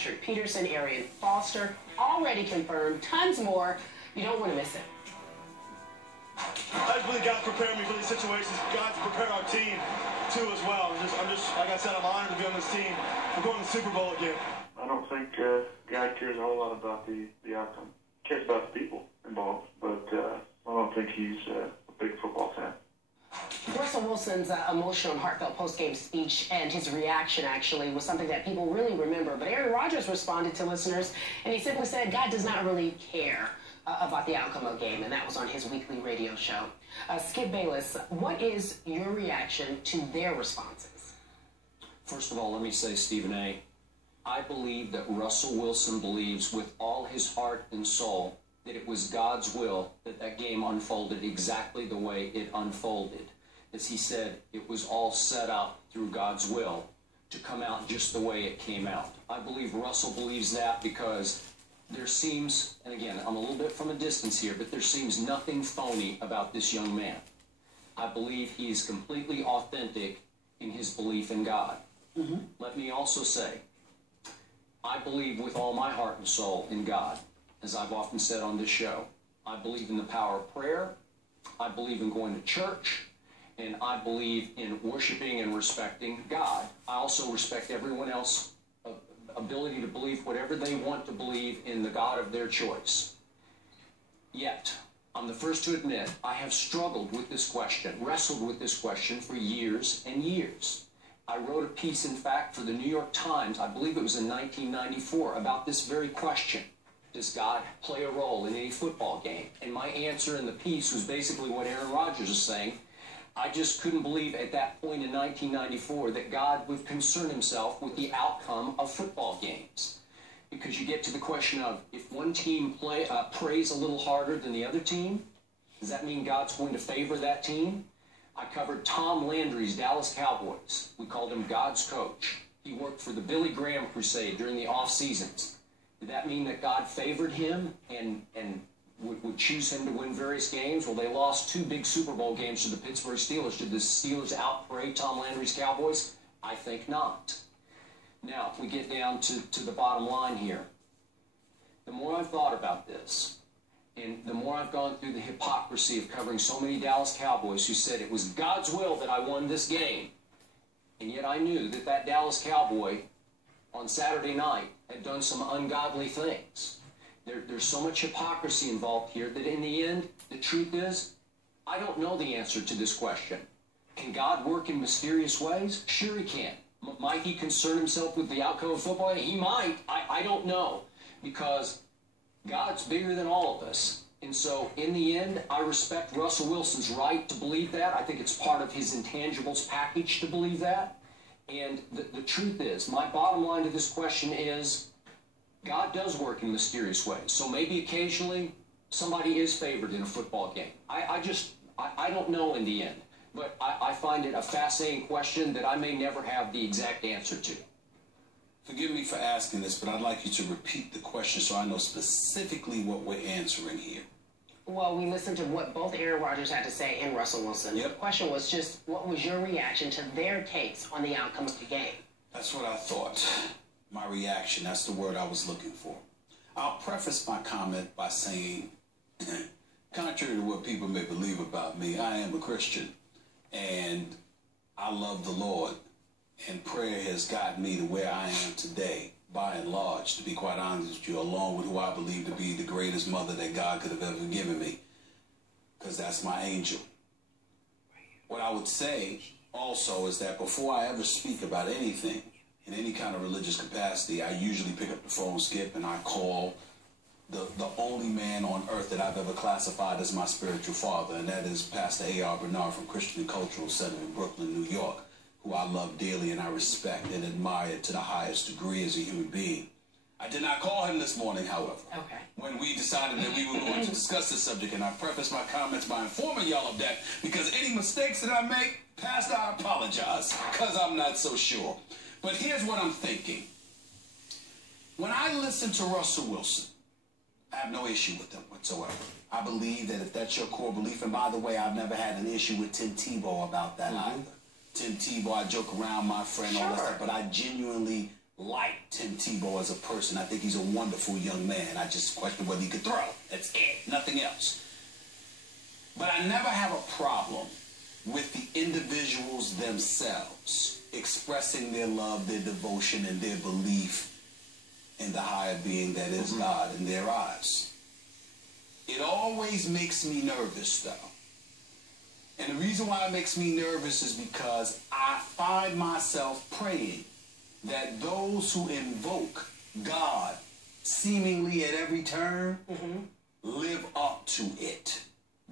Patrick Peterson, Arian Foster, already confirmed. Tons more. You don't want to miss it. I just believe God's prepared me for these situations. God's prepared our team, too, as well. I'm just, like I said, I'm honored to be on this team. We're going to the Super Bowl again. I don't think God cares a whole lot about the outcome. He cares about the people involved, but I don't think he's a big football fan. Russell Wilson's emotional and heartfelt post-game speech and his reaction actually was something that people really remember. But Aaron Rodgers responded to listeners, and he simply said God does not really care about the outcome of the game, and that was on his weekly radio show. Skip Bayless, what is your reaction to their responses? First of all, let me say, Stephen A., I believe that Russell Wilson believes with all his heart and soul that it was God's will that that game unfolded exactly the way it unfolded. As he said, it was all set up through God's will to come out just the way it came out. I believe Russell believes that because there seems, and again, I'm a little bit from a distance here, but there seems nothing phony about this young man. I believe he is completely authentic in his belief in God. Let me also say, I believe with all my heart and soul in God, as I've often said on this show. I believe in the power of prayer, I believe in going to church, and I believe in worshiping and respecting God. I also respect everyone else's ability to believe whatever they want to believe in the God of their choice. Yet, I'm the first to admit, I have struggled with this question, wrestled with this question for years and years. I wrote a piece, in fact, for the New York Times, I believe it was in 1994, about this very question. Does God play a role in any football game? And my answer in the piece was basically what Aaron Rodgers is saying. I just couldn't believe at that point in 1994 that God would concern himself with the outcome of football games. Because you get to the question of, if one team prays a little harder than the other team, does that mean God's going to favor that team? I covered Tom Landry's Dallas Cowboys. We called him God's coach. He worked for the Billy Graham Crusade during the off seasons. Did that mean that God favored him and would choose him to win various games? Well, they lost 2 big Super Bowl games to the Pittsburgh Steelers. Did the Steelers outpray Tom Landry's Cowboys? I think not. Now, if we get down to the bottom line here, the more I've thought about this, and the more I've gone through the hypocrisy of covering so many Dallas Cowboys who said it was God's will that I won this game, and yet I knew that that Dallas Cowboy on Saturday night had done some ungodly things. There's so much hypocrisy involved here that in the end, the truth is, I don't know the answer to this question. Can God work in mysterious ways? Sure he can. Might he concern himself with the outcome of football? He might. I don't know. Because God's bigger than all of us. And so, in the end, I respect Russell Wilson's right to believe that. I think it's part of his intangibles package to believe that. And the truth is, my bottom line to this question is, God does work in mysterious ways. So maybe occasionally somebody is favored in a football game. I don't know in the end. But I find it a fascinating question that I may never have the exact answer to. Forgive me for asking this, but I'd like you to repeat the question so I know specifically what we're answering here. Well, we listened to what both Aaron Rodgers had to say and Russell Wilson. Yep. The question was just, what was your reaction to their takes on the outcome of the game? That's what I thought. My reaction, that's the word I was looking for. I'll preface my comment by saying, contrary to what people may believe about me, I am a Christian, and I love the Lord, and prayer has gotten me to where I am today, by and large, to be quite honest with you, along with who I believe to be the greatest mother that God could have ever given me, because that's my angel. What I would say also is that before I ever speak about anything, in any kind of religious capacity, I usually pick up the phone, Skip, and I call the only man on earth that I've ever classified as my spiritual father, and that is Pastor A.R. Bernard from Christian and Cultural Center in Brooklyn, New York, who I love dearly and I respect and admire to the highest degree as a human being. I did not call him this morning, however, when we decided that we were going to discuss this subject, and I preface my comments by informing y'all of that, because any mistakes that I make, Pastor, I apologize, because I'm not so sure. But here's what I'm thinking. When I listen to Russell Wilson, I have no issue with him whatsoever. I believe that if that's your core belief, and by the way, I've never had an issue with Tim Tebow about that either. Tim Tebow, I joke around, my friend, all that stuff, but I genuinely like Tim Tebow as a person. I think he's a wonderful young man. I just question whether he could throw. That's it. Nothing else. But I never have a problem with the individuals themselves expressing their love, their devotion, and their belief in the higher being that is God in their eyes. It always makes me nervous, though. And the reason why it makes me nervous is because I find myself praying that those who invoke God seemingly at every turn live up to it.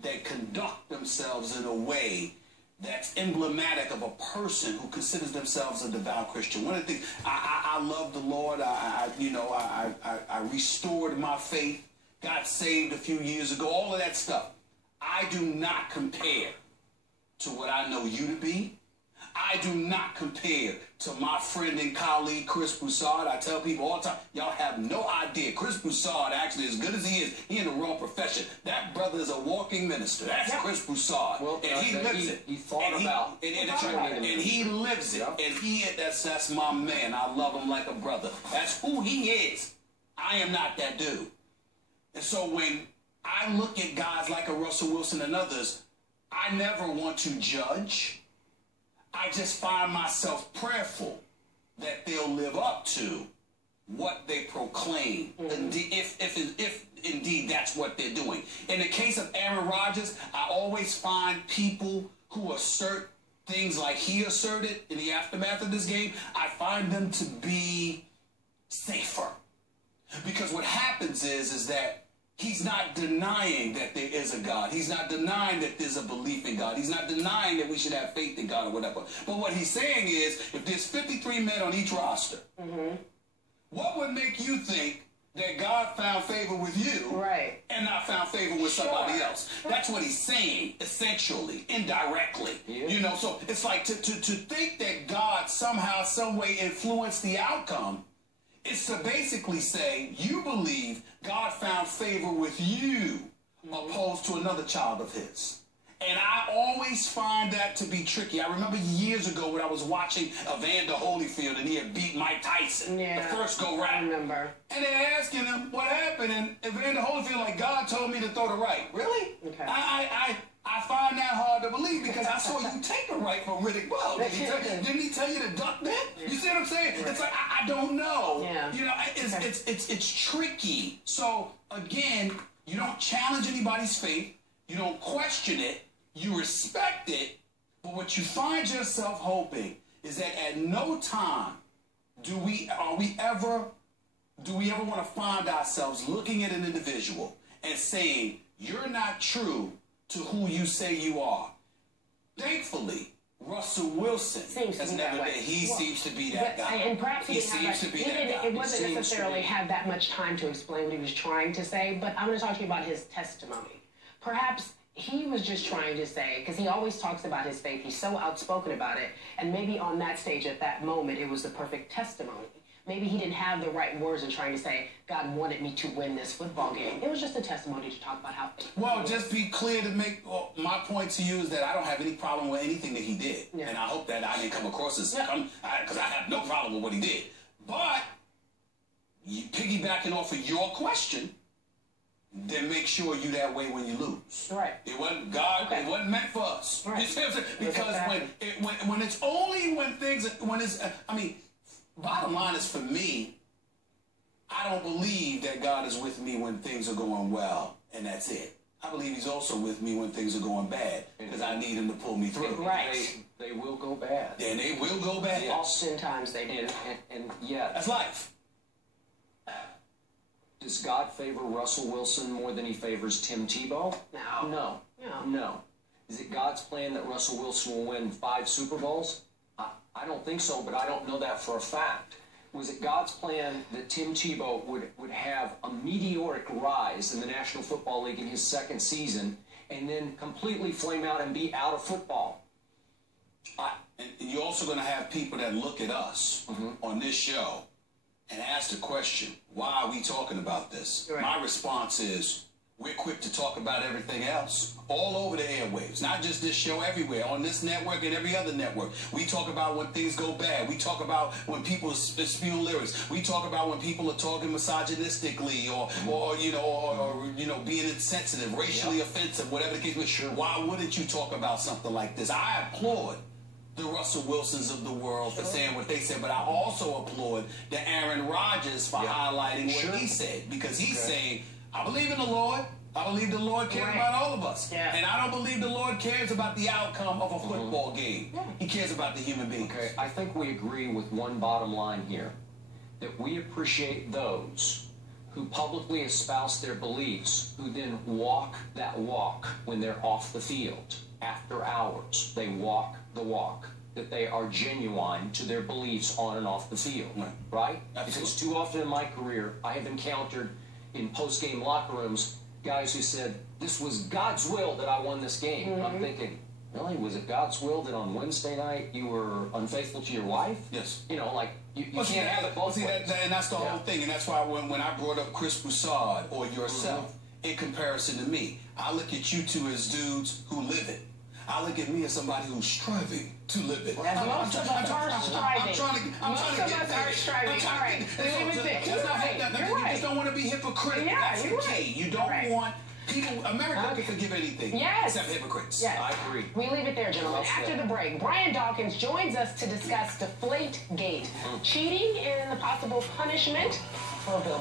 They conduct themselves in a way that's emblematic of a person who considers themselves a devout Christian. One of the things, I love the Lord. I restored my faith, got saved a few years ago, all of that stuff. I do not compare to what I know you to be. I do not compare to my friend and colleague, Chris Broussard. I tell people all the time, y'all have no idea. Chris Broussard, actually, as good as he is, he in the wrong profession. That brother is a walking minister. That's Chris Broussard. Well, and he lives it. He thought about it. And he lives it. And that's my man. I love him like a brother. That's who he is. I am not that dude. And so when I look at guys like a Russell Wilson and others, I never want to judge. I just find myself prayerful that they'll live up to what they proclaim, if indeed that's what they're doing. In the case of Aaron Rodgers, I always find people who assert things like he asserted in the aftermath of this game, I find them to be safer. Because what happens is that he's not denying that there is a God. He's not denying that there's a belief in God. He's not denying that we should have faith in God or whatever. But what he's saying is, if there's 53 men on each roster, what would make you think that God found favor with you and not found favor with somebody else? That's what he's saying, essentially, indirectly. You know, so it's like to think that God somehow, some way influenced the outcome is to basically say, you believe God found favor with you opposed to another child of his. And I always find that to be tricky. I remember years ago when I was watching Evander Holyfield and he had beat Mike Tyson the first go-round. I remember. And they're asking him what happened, and Evander Holyfield, like, God told me to throw the right. Really? Okay. I find that hard to believe because I saw you take a right from Riddick Bowe. Didn't he tell you to duck that? You see what I'm saying? It's like, I don't know. You know, it's tricky. So, again, you don't challenge anybody's faith. You don't question it. You respect it. But what you find yourself hoping is that at no time do we ever want to find ourselves looking at an individual and saying, you're not true to who you say you are. Thankfully, Russell Wilson has never been. He seems to be that guy. And perhaps he seems to be that guy. It wasn't necessarily have that much time to explain what he was trying to say, but I'm going to talk to you about his testimony. Perhaps he was just trying to say, because he always talks about his faith, he's so outspoken about it, and maybe on that stage at that moment, it was the perfect testimony. Maybe he didn't have the right words in trying to say, God wanted me to win this football game. It was just a testimony to talk about how... Well, just be clear to make... my point to you is that I don't have any problem with anything that he did. And I hope that I didn't come across as... Because I have no problem with what he did. But, you piggybacking off of your question, then make sure you that way when you lose. Right. It wasn't God. It wasn't meant for us. Right. You see what I'm saying? Because when it's only when things... I mean... Bottom line is, for me, I don't believe that God is with me when things are going well, and that's it. I believe he's also with me when things are going bad, because I need him to pull me through. Right. They will go bad. And they will go bad. Oftentimes they do. And yeah. That's life. Does God favor Russell Wilson more than he favors Tim Tebow? No. No. Is it God's plan that Russell Wilson will win 5 Super Bowls? I don't think so, but I don't know that for a fact. Was it God's plan that Tim Tebow would have a meteoric rise in the National Football League in his second season and then completely flame out and be out of football? And you're also going to have people that look at us on this show and ask the question, why are we talking about this? Right. My response is, We're quick to talk about everything else, all over the airwaves, not just this show, everywhere, on this network and every other network. We talk about when things go bad. We talk about when people spew lyrics. We talk about when people are talking misogynistically or being insensitive, racially offensive, whatever the case may be. Sure. Why wouldn't you talk about something like this? I applaud the Russell Wilsons of the world for saying what they said, but I also applaud the Aaron Rodgers for highlighting what he said, because he's saying, I believe in the Lord. I believe the Lord cares about all of us. Yeah. And I don't believe the Lord cares about the outcome of a football game. Yeah. He cares about the human being. Okay, I think we agree with one bottom line here, that we appreciate those who publicly espouse their beliefs, who then walk that walk when they're off the field. After hours, they walk the walk, that they are genuine to their beliefs on and off the field, right? Because too often in my career, I have encountered in post-game locker rooms guys who said, this was God's will that I won this game. I'm thinking, really? Was it God's will that on Wednesday night you were unfaithful to your wife? Yes. You know, like, you can't have it both ways. And that's the whole thing. And that's why when I brought up Chris Broussard or yourself, in comparison to me, I look at you two as dudes who live it. I look at me as somebody who's striving to live it. Most of us are striving. Most of us are striving. All right. You just don't want to be hypocritical. That's the key. You don't want people. America can forgive anything except hypocrites. Yes. I agree. We leave it there, gentlemen. After the break, Brian Dawkins joins us to discuss Deflategate, cheating and the possible punishment for Bill.